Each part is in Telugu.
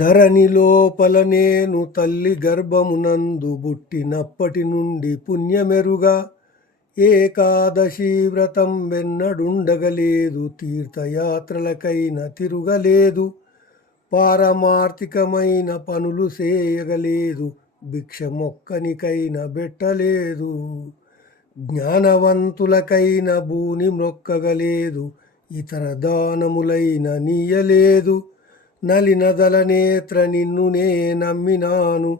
ధరణి లోపల నేను తల్లి గర్భమునందు బుట్టినప్పటి నుండి పుణ్యమెరుగా ఏకాదశి వ్రతం వెన్నడుండగలేదు, తీర్థయాత్రలకైనా తిరుగలేదు, పారమార్థికమైన పనులు చేయగలేదు, భిక్ష మొక్కనికైనా బెట్టలేదు, జ్ఞానవంతులకైనా భూని మొక్కగలేదు, ఇతర దానములైన నీయలేదు, నలినదల నేత్ర నిన్ను నే నమ్మినాను,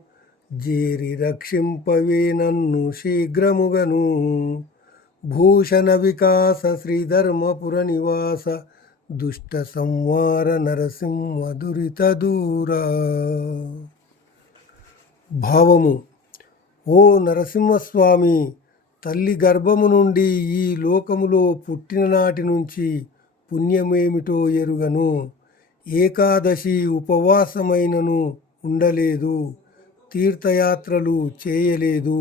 జేరి రక్షింపవే నన్ను శీఘ్రముగను. భూషణ వికాస శ్రీధర్మపుర నివాస దుష్ట సంవార నరసింహ దురిత దూరా. భావము: ఓ నరసింహస్వామి, తల్లి గర్భము నుండి ఈ లోకములో పుట్టిన నాటి నుంచి పుణ్యమేమిటో ఎరుగను. ఏకాదశి ఉపవాసమైనను ఉండలేదు, తీర్థయాత్రలు చేయలేదు,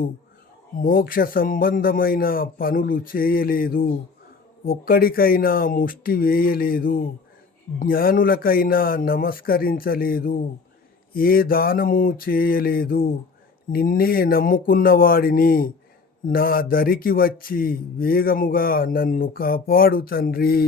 మోక్ష సంబంధమైన పనులు చేయలేదు, ఒక్కడికైనా ముష్టి వేయలేదు, జ్ఞానులకైనా నమస్కరించలేదు, ఏ దానము చేయలేదు, నిన్నే నమ్ముకున్నవాడిని, నా దరికి వచ్చి వేగముగా నన్ను కాపాడు తండ్రి.